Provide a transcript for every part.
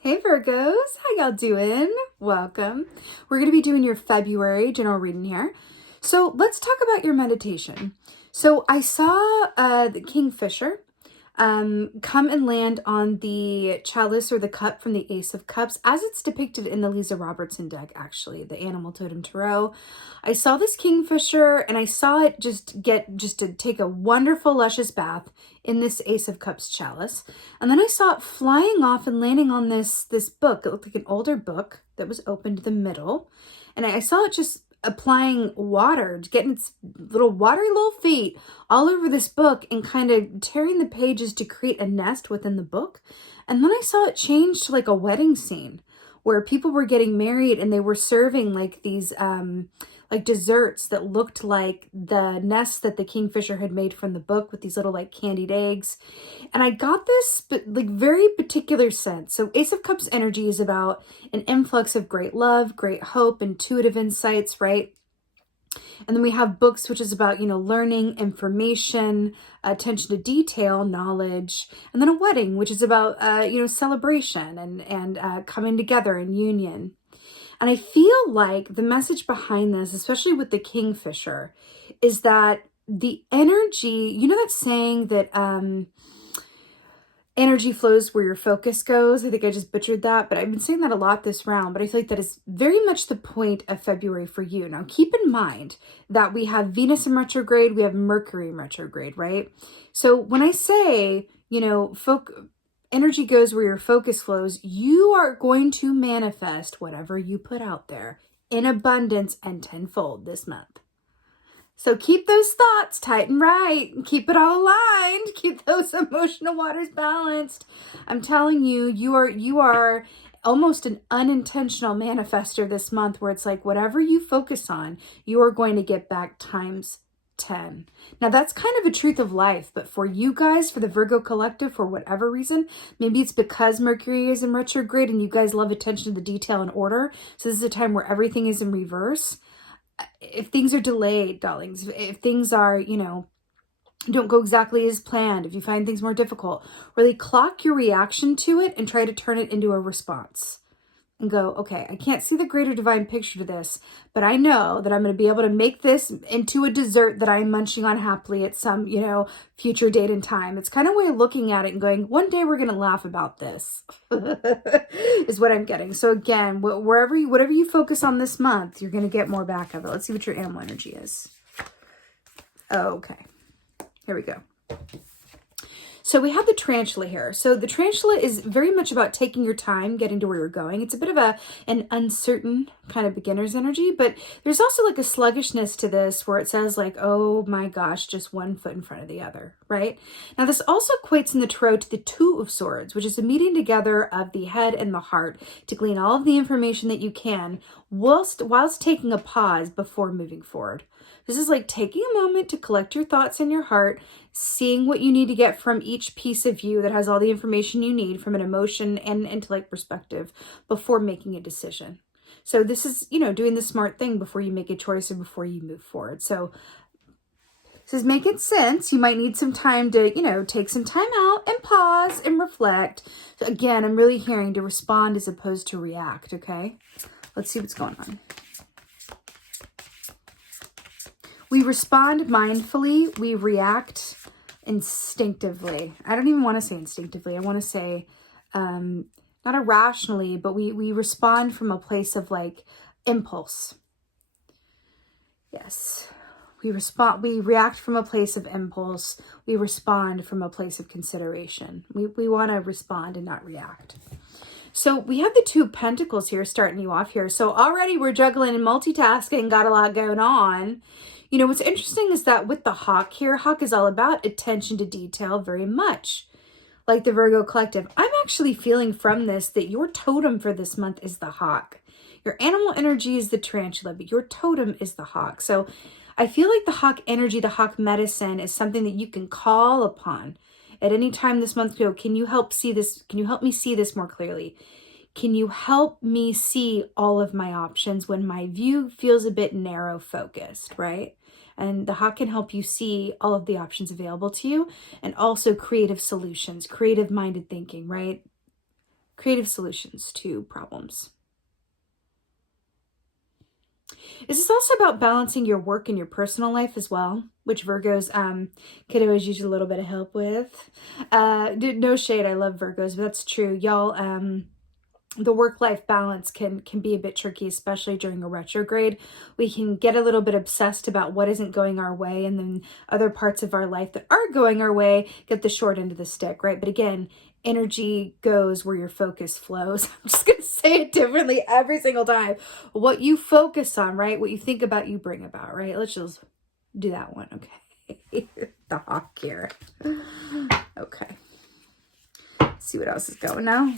Hey Virgos, how y'all doing? Welcome. We're going to be doing your February general reading here. So let's talk about your meditation. So I saw the Kingfisher come and land on the chalice or the cup from the Ace of Cups, as it's depicted in the Lisa Robertson deck, actually, the Animal Totem Tarot. I saw this Kingfisher and I saw it just to take a wonderful, luscious bath in this Ace of Cups chalice. And then I saw it flying off and landing on this book. It looked like an older book that was open to the middle. And I saw it just applying water, getting its watery little feet all over this book and kind of tearing the pages to create a nest within the book. And then I saw it change to like a wedding scene where people were getting married and they were serving like these like desserts that looked like the nest that the Kingfisher had made from the book with these little like candied eggs. And I got this like very particular sense. So Ace of Cups energy is about an influx of great love, great hope, intuitive insights, right? And then we have books, which is about, learning, information, attention to detail, knowledge, and then a wedding, which is about, celebration and coming together and union. And I feel like the message behind this, especially with the Kingfisher, is that the energy, that saying that energy flows where your focus goes. I think I just butchered that, but I've been saying that a lot this round, but I feel like that is very much the point of February for you. Now, keep in mind that we have Venus in retrograde, we have Mercury in retrograde, right? So when I say, energy goes where your focus flows, you are going to manifest whatever you put out there in abundance and tenfold this month. So keep those thoughts tight and right. Keep it all aligned. Keep those emotional waters balanced. I'm telling you, you are almost an unintentional manifester this month where it's like whatever you focus on, you are going to get back times 10. Now that's kind of a truth of life, but for you guys, for the Virgo collective, for whatever reason, maybe it's because Mercury is in retrograde and you guys love attention to detail and order. So this is a time where everything is in reverse. If things are delayed, darlings, if things are, don't go exactly as planned, if you find things more difficult, really clock your reaction to it and try to turn it into a response. And go, okay, I can't see the greater divine picture to this, but I know that I'm going to be able to make this into a dessert that I'm munching on happily at some, future date and time. It's kind of a way of looking at it and going, one day we're going to laugh about this is what I'm getting. So again, whatever you focus on this month, you're going to get more back of it. Let's see what your animal energy is. Okay, here we go. So we have the tarantula here. So the tarantula is very much about taking your time, getting to where you're going. It's a bit of an uncertain kind of beginner's energy, but there's also like a sluggishness to this where it says like, oh my gosh, just one foot in front of the other, right? Now this also equates in the tarot to the Two of Swords, which is a meeting together of the head and the heart to glean all of the information that you can whilst taking a pause before moving forward. This is like taking a moment to collect your thoughts in your heart, seeing what you need to get from each piece of you that has all the information you need from an emotion and intellect perspective before making a decision. So this is, doing the smart thing before you make a choice or before you move forward. So this is making sense. You might need some time to, take some time out and pause and reflect. So again, I'm really hearing to respond as opposed to react, okay? Let's see what's going on. We respond mindfully, we react instinctively. I don't even want to say instinctively. I want to say not irrationally, but we respond from a place of like impulse. Yes. We react from a place of impulse. We respond from a place of consideration. We want to respond and not react. So we have the Two of Pentacles here starting you off here. So already we're juggling and multitasking, got a lot going on. What's interesting is that with the hawk here, hawk is all about attention to detail very much. Like the Virgo collective, I'm actually feeling from this that your totem for this month is the hawk. Your animal energy is the tarantula, but your totem is the hawk. So I feel like the hawk energy, the hawk medicine is something that you can call upon at any time this month. Go, can you help see this? Can you help me see this more clearly? Can you help me see all of my options when my view feels a bit narrow focused, right? And the hawk can help you see all of the options available to you and also creative solutions, creative minded thinking, right? creative solutions to problems. Is this also about balancing your work and your personal life as well, which Virgos could always use a little bit of help with? No shade, I love Virgos, but that's true. Y'all, the work-life balance can be a bit tricky, especially during a retrograde. We can get a little bit obsessed about what isn't going our way, and then other parts of our life that are going our way get the short end of the stick, right? But again, energy goes where your focus flows. I'm just going to say it differently every single time. What you focus on, right? What you think about, you bring about, right? Let's just do that one, okay? The hawk here. Okay. Let's see what else is going now.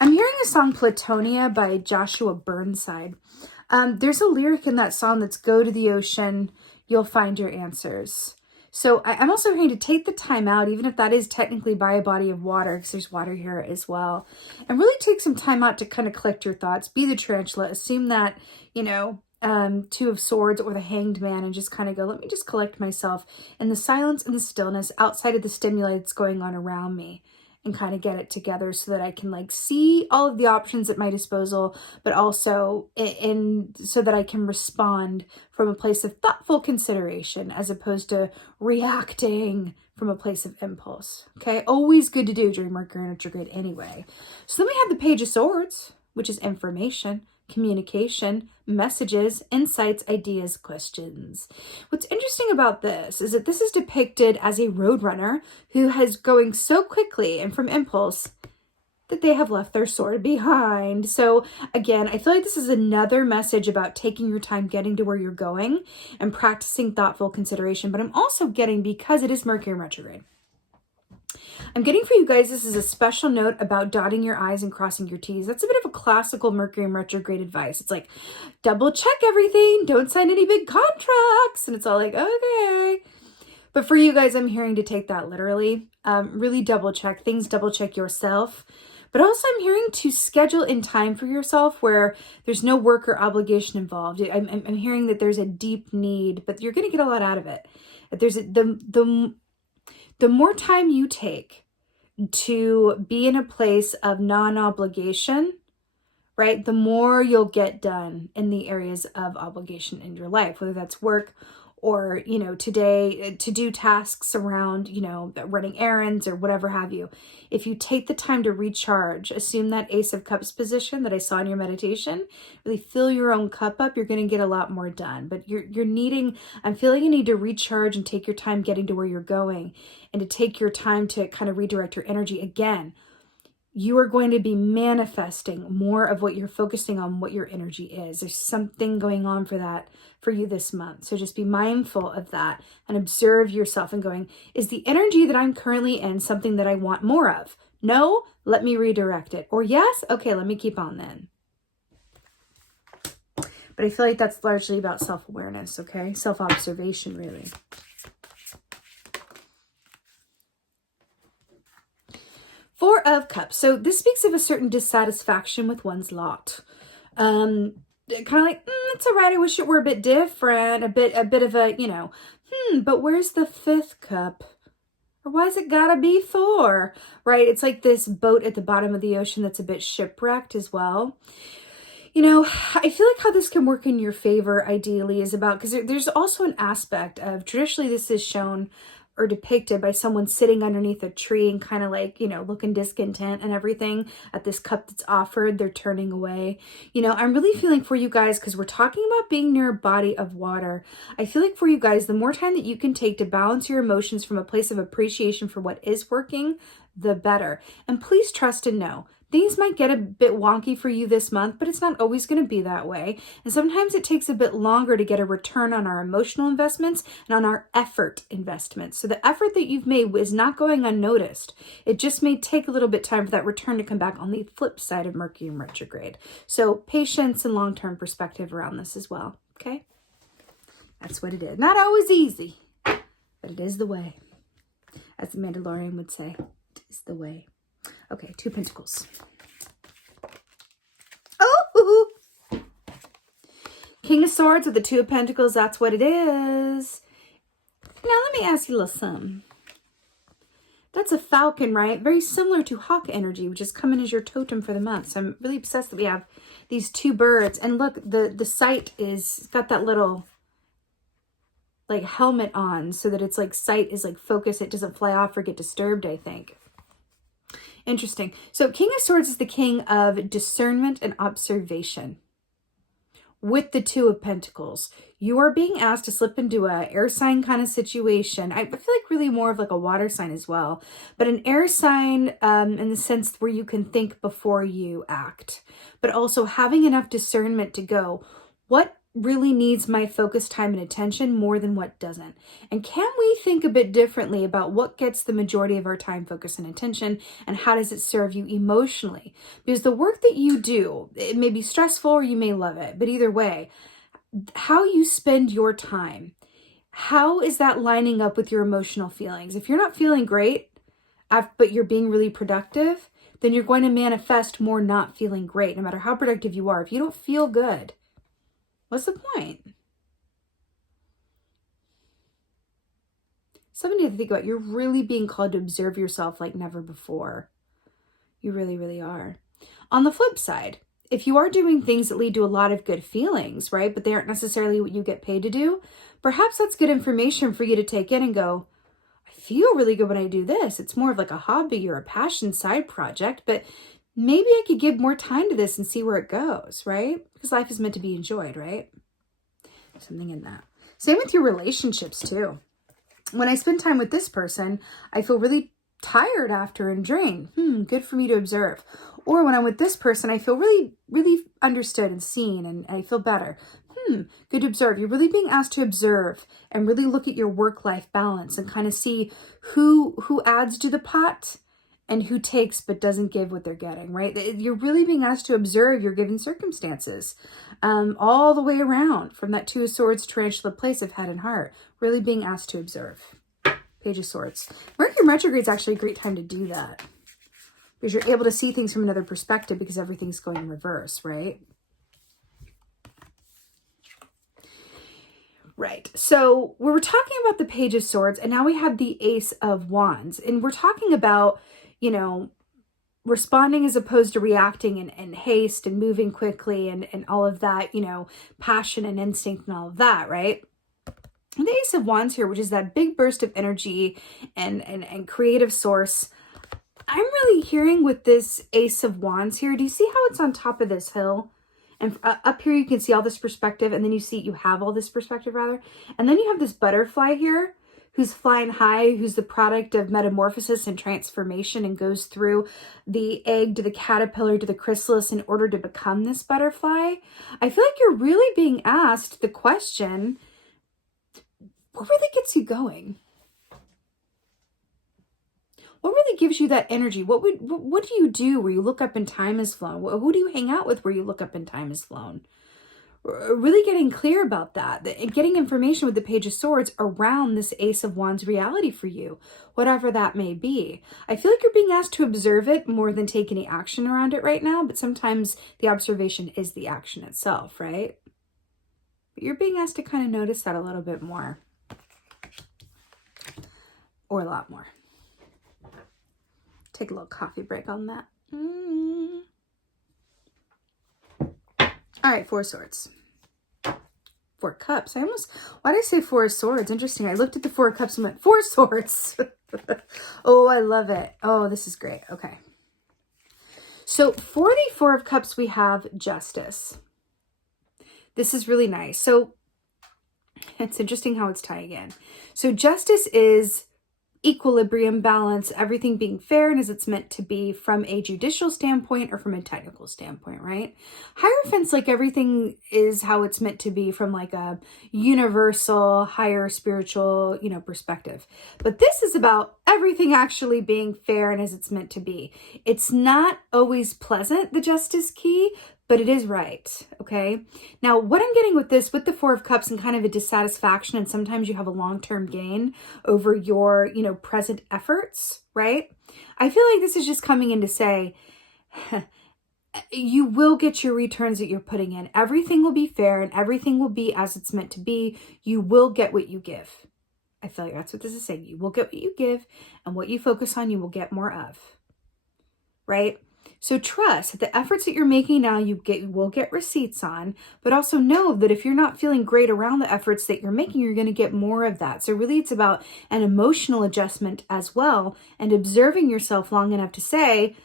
I'm hearing the song Platonia by Joshua Burnside. There's a lyric in that song that's go to the ocean, you'll find your answers. So I'm also going to take the time out, even if that is technically by a body of water, because there's water here as well, and really take some time out to kind of collect your thoughts. Be the tarantula. Assume that, Two of Swords or the Hanged Man, and just kind of go, let me just collect myself in the silence and the stillness outside of the stimuli that's going on around me, and kind of get it together so that I can see all of the options at my disposal, but also so that I can respond from a place of thoughtful consideration as opposed to reacting from a place of impulse. Okay, always good to do during Mercury retrograde anyway. So then we have the Page of Swords, which is information, communication, messages, insights, ideas, questions. What's interesting about this is that this is depicted as a roadrunner who has going so quickly and from impulse that they have left their sword behind. So again, I feel like this is another message about taking your time getting to where you're going and practicing thoughtful consideration. But I'm also getting, because it is Mercury retrograde, I'm getting for you guys, this is a special note about dotting your I's and crossing your T's. That's a bit of a classical Mercury retrograde advice. It's like, double check everything. Don't sign any big contracts. And it's all like, okay. But for you guys, I'm hearing to take that literally. Really double check things. Double check yourself. But also I'm hearing to schedule in time for yourself where there's no work or obligation involved. I'm hearing that there's a deep need, but you're going to get a lot out of it. The more time you take to be in a place of non-obligation, right, the more you'll get done in the areas of obligation in your life, whether that's work or, today to do tasks around, running errands or whatever have you. If you take the time to recharge, assume that Ace of Cups position that I saw in your meditation, really fill your own cup up, you're going to get a lot more done. But I'm feeling you need to recharge and take your time getting to where you're going, and to take your time to kind of redirect your energy. Again, you are going to be manifesting more of what you're focusing on, what your energy is. There's something going on for you this month. So just be mindful of that and observe yourself and going, is the energy that I'm currently in something that I want more of? No, let me redirect it. Or yes, okay, let me keep on then. But I feel like that's largely about self-awareness, okay? Self-observation, really. Four of Cups. So this speaks of a certain dissatisfaction with one's lot. Kind of like, it's all right. I wish it were a bit different. A bit of a, but where's the fifth cup? Or why's it gotta be four? Right? It's like this boat at the bottom of the ocean that's a bit shipwrecked as well. I feel like how this can work in your favor ideally is about, because there's also an aspect of, traditionally this is shown or depicted by someone sitting underneath a tree and kind of like, looking discontent and everything at this cup that's offered, they're turning away. I'm really feeling for you guys, because we're talking about being near a body of water. I feel like for you guys, the more time that you can take to balance your emotions from a place of appreciation for what is working, the better. And please trust and know, things might get a bit wonky for you this month, but it's not always going to be that way. And sometimes it takes a bit longer to get a return on our emotional investments and on our effort investments. So the effort that you've made is not going unnoticed. It just may take a little bit time for that return to come back on the flip side of Mercury retrograde. So patience and long-term perspective around this as well. Okay? That's what it is. Not always easy, but it is the way. As the Mandalorian would say, it is the way. Okay, Two Pentacles. Oh! King of Swords with the Two of Pentacles, that's what it is. Now, let me ask you a little something. That's a falcon, right? Very similar to hawk energy, which is coming as your totem for the month. So I'm really obsessed that we have these two birds. And look, the sight is got that little like helmet on so that it's like sight is like focused. It doesn't fly off or get disturbed, I think. Interesting. So King of Swords is the king of discernment and observation. With the Two of Pentacles, you are being asked to slip into a air sign kind of situation. I feel like really more of like a water sign as well, but an air sign in the sense where you can think before you act, but also having enough discernment to go, what really needs my focus, time, and attention more than what doesn't? And can we think a bit differently about what gets the majority of our time, focus, and attention, and how does it serve you emotionally? Because the work that you do, it may be stressful or you may love it, but either way, how you spend your time, how is that lining up with your emotional feelings? If you're not feeling great, but you're being really productive, then you're going to manifest more not feeling great, no matter how productive you are. If you don't feel good, what's the point? Something to think about. You're really being called to observe yourself like never before. You really, really are. On the flip side, if you are doing things that lead to a lot of good feelings, right, but they aren't necessarily what you get paid to do, perhaps that's good information for you to take in and go, I feel really good when I do this. It's more of like a hobby or a passion side project, but maybe I could give more time to this and see where it goes, right? Because life is meant to be enjoyed, right? Something in that. Same with your relationships too. When I spend time with this person, I feel really tired after and drained. Good for me to observe. Or when I'm with this person, I feel really, really understood and seen, and I feel better. Good to observe. You're really being asked to observe and really look at your work-life balance and kind of see who adds to the pot and who takes but doesn't give what they're getting, right? You're really being asked to observe your given circumstances all the way around, from that Two of Swords, tarantula place of head and heart. Really being asked to observe. Page of Swords. Mercury retrograde is actually a great time to do that, because you're able to see things from another perspective because everything's going in reverse, right? Right. So we were talking about the Page of Swords, and now we have the Ace of Wands. And we're talking about, you know, responding as opposed to reacting and haste and moving quickly and all of that, you know, passion and instinct and all of that, right? And the Ace of Wands here, which is that big burst of energy and creative source. I'm really hearing with this Ace of Wands here, do you see how it's on top of this hill? And up here you can see all this perspective, and then you have all this perspective rather. And then you have this butterfly here who's flying high, who's the product of metamorphosis and transformation and goes through the egg to the caterpillar to the chrysalis in order to become this butterfly. I feel like you're really being asked the question, what really gets you going? What really gives you that energy? What do you do where you look up and time has flown? Who do you hang out with where you look up and time has flown? Really getting clear about that and getting information with the Page of Swords around this Ace of Wands reality for you, whatever that may be. I feel like you're being asked to observe it more than take any action around it right now, but sometimes the observation is the action itself, right? But you're being asked to kind of notice that a little bit more, or a lot more. Take a little coffee break on that. All right, Four of Swords. Four Cups. Why did I say Four of Swords? Interesting. I looked at the Four of Cups and went, Four Swords. Oh, I love it. Oh, this is great. Okay. So for the Four of Cups, we have Justice. This is really nice. So it's interesting how it's tying in. So Justice is equilibrium, balance, everything being fair and as it's meant to be from a judicial standpoint or from a technical standpoint, right? Hierophant's like everything is how it's meant to be from like a universal, higher spiritual, you know, perspective. But this is about everything actually being fair and as it's meant to be. It's not always pleasant, the Justice key, but it is right, okay? Now, what I'm getting with this, with the Four of Cups and kind of a dissatisfaction, and sometimes you have a long-term gain over your, you know, present efforts, right? I feel like this is just coming in to say, you will get your returns that you're putting in. Everything will be fair and everything will be as it's meant to be. You will get what you give. I feel like that's what this is saying. You will get what you give, and what you focus on, you will get more of, right? So trust that the efforts that you're making now, you will get receipts on, but also know that if you're not feeling great around the efforts that you're making, you're going to get more of that. So really it's about an emotional adjustment as well, and observing yourself long enough to say,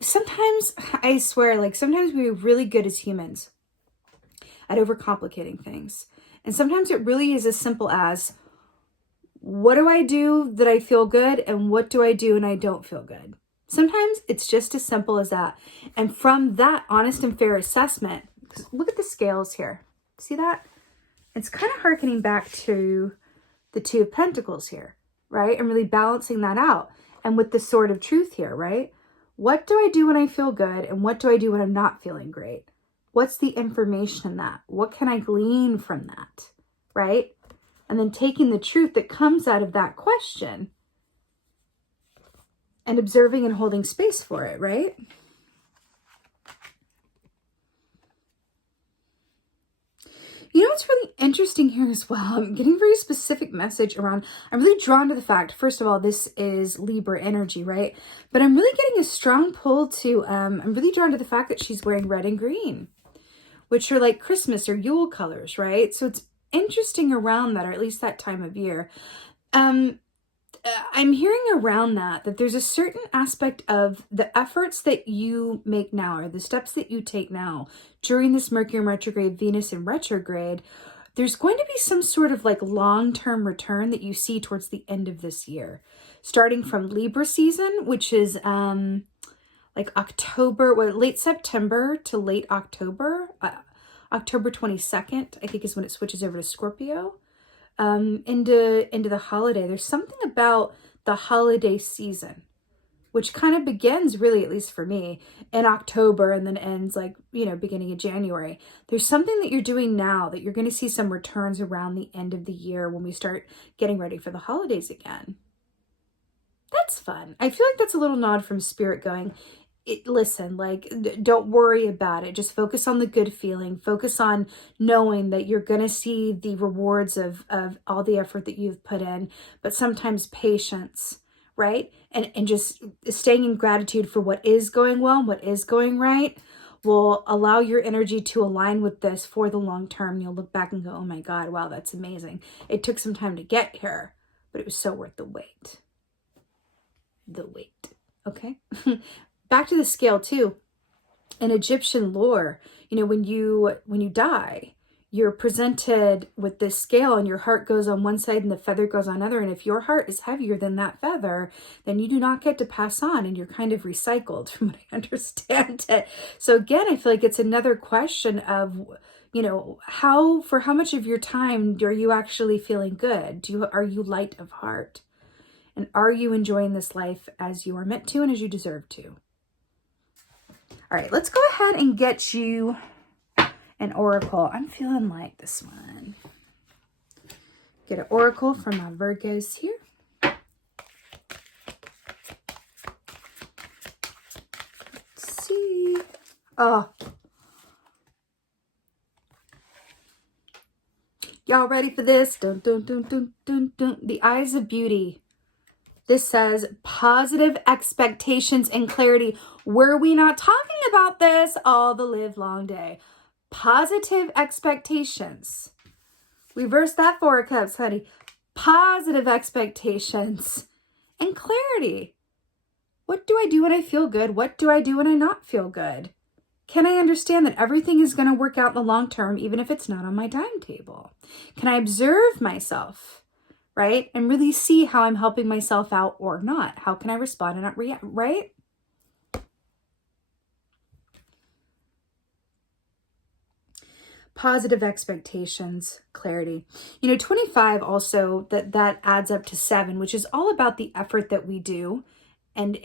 sometimes, I swear, like sometimes we're really good as humans at overcomplicating things. And sometimes it really is as simple as, what do I do that I feel good, and what do I do and I don't feel good? Sometimes it's just as simple as that. And from that honest and fair assessment, look at the scales here. See that? It's kind of hearkening back to the Two of Pentacles here, right? And really balancing that out. And with the Sword of Truth here, right? What do I do when I feel good, and what do I do when I'm not feeling great? What's the information in that? What can I glean from that, right? And then taking the truth that comes out of that question and observing and holding space for it, right? You know what's really interesting here as well? I'm getting a very specific message around, I'm really drawn to the fact, first of all, this is Libra energy, right? But I'm really getting a strong pull to, I'm really drawn to the fact that she's wearing red and green, which are like Christmas or Yule colors, right? So it's interesting around that, or at least that time of year. I'm hearing around that there's a certain aspect of the efforts that you make now, or the steps that you take now during this Mercury in retrograde, Venus in retrograde. There's going to be some sort of like long-term return that you see towards the end of this year, starting from Libra season, which is like October, late September to late October. October 22nd, I think, is when it switches over to Scorpio. Into the holiday. There's something about the holiday season, which kind of begins, really, at least for me, in October and then ends like, beginning of January. There's something that you're doing now that you're going to see some returns around the end of the year when we start getting ready for the holidays again. That's fun. I feel like that's a little nod from Spirit going, listen, like, don't worry about it. Just focus on the good feeling. Focus on knowing that you're going to see the rewards of all the effort that you've put in, but sometimes patience, right? And just staying in gratitude for what is going well, what is going right, will allow your energy to align with this for the long term. You'll look back and go, oh my God, wow, that's amazing. It took some time to get here, but it was so worth the wait. The wait. Okay. Back to the scale too. In Egyptian lore, when you die, you're presented with this scale, and your heart goes on one side and the feather goes on another. And if your heart is heavier than that feather, then you do not get to pass on, and you're kind of recycled, from what I understand it. So again, I feel like it's another question of, for how much of your time are you actually feeling good? Are you light of heart? And are you enjoying this life as you are meant to and as you deserve to? All right, let's go ahead and get you an oracle. I'm feeling like this one. Get an oracle for my Virgos here. Let's see. Oh. Y'all ready for this? Dun, dun, dun, dun, dun, dun. The Eyes of Beauty. This says positive expectations and clarity. Were we not talking about this all the live long day? Positive expectations. Reverse that Four of Cups, honey. Positive expectations and clarity. What do I do when I feel good? What do I do when I not feel good? Can I understand that everything is going to work out in the long term, even if it's not on my timetable? Can I observe myself? Right? And really see how I'm helping myself out or not. How can I respond and not react, right? Positive expectations, clarity. 25 also, that adds up to 7, which is all about the effort that we do, and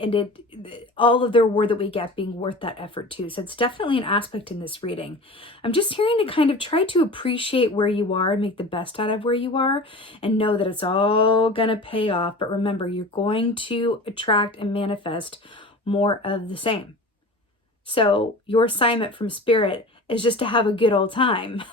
all of the reward that we get being worth that effort too. So it's definitely an aspect in this reading. I'm just hearing to kind of try to appreciate where you are and make the best out of where you are, and know that it's all gonna pay off. But remember, you're going to attract and manifest more of the same. So your assignment from Spirit is just to have a good old time.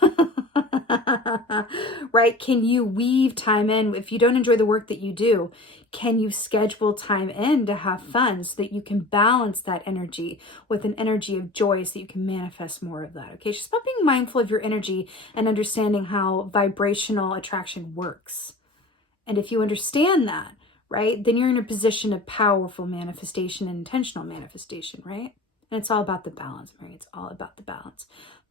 Right? Can you weave time in? If you don't enjoy the work that you do, can you schedule time in to have fun so that you can balance that energy with an energy of joy so that you can manifest more of that? Okay, it's just about being mindful of your energy and understanding how vibrational attraction works. And if you understand that, right, then you're in a position of powerful manifestation and intentional manifestation, right? And it's all about the balance, Mary. It's all about the balance.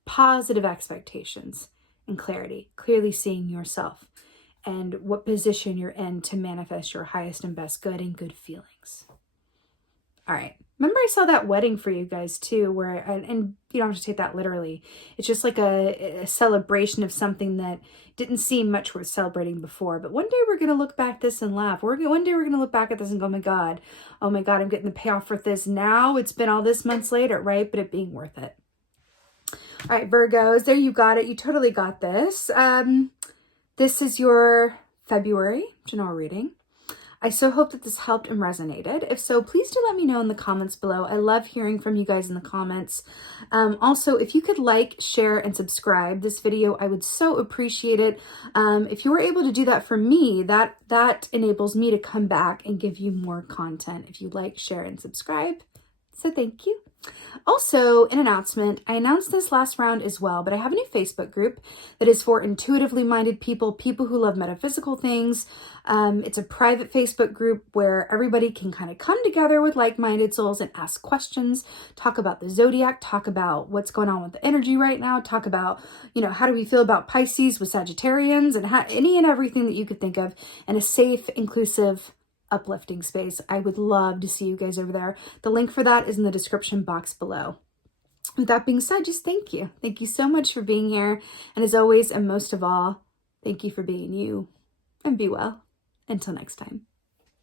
Positive expectations and clarity, clearly seeing yourself and what position you're in to manifest your highest and best good and good feelings. All right. Remember I saw that wedding for you guys too, where, and you don't have to take that literally. It's just like a celebration of something that didn't seem much worth celebrating before. But one day we're going to look back at this and laugh. One day we're going to look back at this and go, oh my God, I'm getting the payoff for this now. It's been all this months later, right? But it being worth it. All right, Virgos, there you got it. You totally got this. This is your February general reading. I so hope that this helped and resonated. If so, please do let me know in the comments below. I love hearing from you guys in the comments. Also, if you could like, share, and subscribe this video, I would so appreciate it. If you were able to do that for me, that enables me to come back and give you more content. If you like, share, and subscribe. So thank you. Also, an announcement. I announced this last round as well, but I have a new Facebook group that is for intuitively minded people, people who love metaphysical things. It's a private Facebook group where everybody can kind of come together with like-minded souls and ask questions, talk about the zodiac, talk about what's going on with the energy right now, talk about, how do we feel about Pisces with Sagittarians, and any and everything that you could think of in a safe, inclusive, uplifting space. I would love to see you guys over there. The link for that is in the description box below. With that being said, just thank you. Thank you so much for being here. And as always, and most of all, thank you for being you. And be well. Until next time.